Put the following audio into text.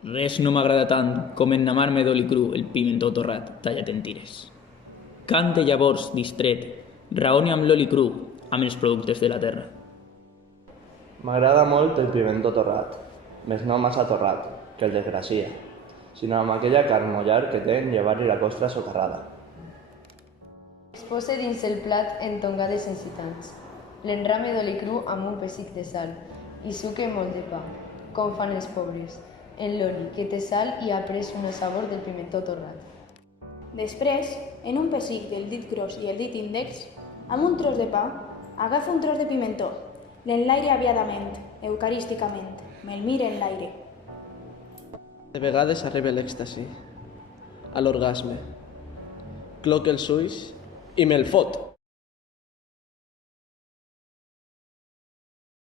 Res no m'agrada tant com enamar-me d'oli cru el pimentó torrat tallat en tires. Cante llavors, distret, raoni amb l'oli cru, amb els productes de la terra. M'agrada molt el pimentó torrat, més no massa torrat, que el desgracia, sinó amb aquella carn mollar que té en llevar-li la costra socarrada. Es posa dins el plat en tongades incitants. L'enrame d'oli cru amb un pessic de sal i suque molt de pa, com fan els pobres, en l'oli que té sal i ha pres una sabor del pimentó torrat. Després, en un pessic del dit gros i el dit índex, amb un tros de pa, agafa un tros de pimentó, l'enlaire aviadament, eucarísticament, me'l mira en l'aire. De vegades arriba l'èxtasi, a l'orgasme. Cloc els ulls i me'l fot.